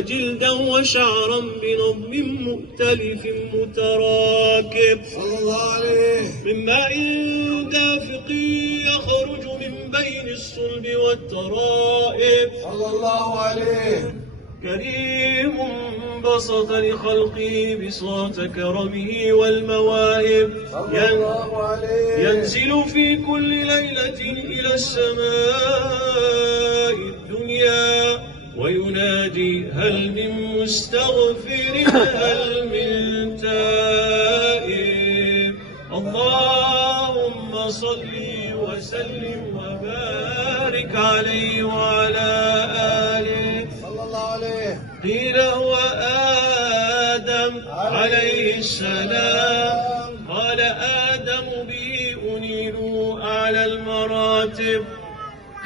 وجلدا وشعرا بنظم مؤتلف متراكب صلى الله عليه من ماء دافق يخرج من بين الصلب والترائب صلى الله عليه كريم بسط لخلقه بساط كرمه والمواهب صلى الله عليه ينزل في كل ليلة إلى السماء الدنيا وينادي هل من مستغفر هل من تائب اللهم صل وسلم وبارك عليه وعلى آله صلى الله عليه قيل هو آدم عليه السلام قال آدم به أنيل أعلى المراتب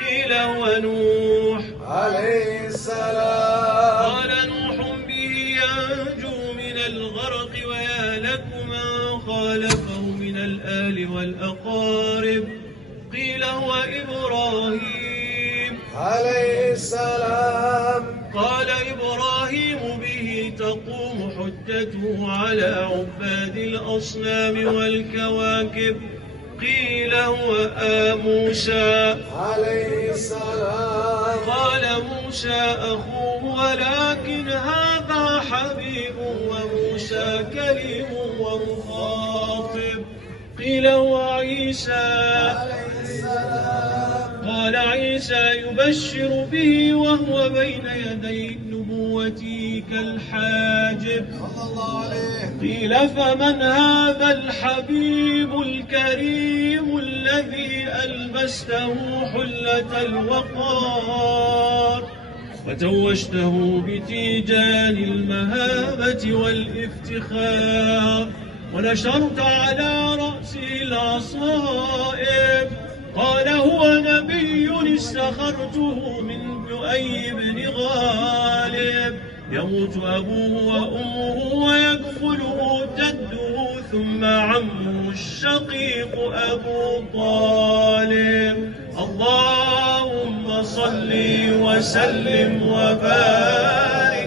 قيل هو نوح عليه السلام قال نوح به ينجو من الغرق ويهلك من خالفه من الآل والأقارب قيل هو إبراهيم عليه السلام قال إبراهيم به تقوم حجته على عباد الأصنام والكواكب قيل هو موسى عليه السلام قال موسى أخوه ولكن هذا حبيب وموسى كريم ومخاطب قيل هو عيسى عليه السلام قال عيسى يبشر به وهو بين يدي النبوة كالحاجب صلى الله عليه قيل فمن هذا الحبيب الكريم الذي ألبسته حلة الوقار وتوجته بتيجان المهابة والافتخار ونشرت على رأسه العصائب قال هو نبي استخرته من لؤي بن غالب يموت أبوه وأمه ويكفله جده ثم عمه الشقيق أبو طالب اللهم صل وسلم وبارك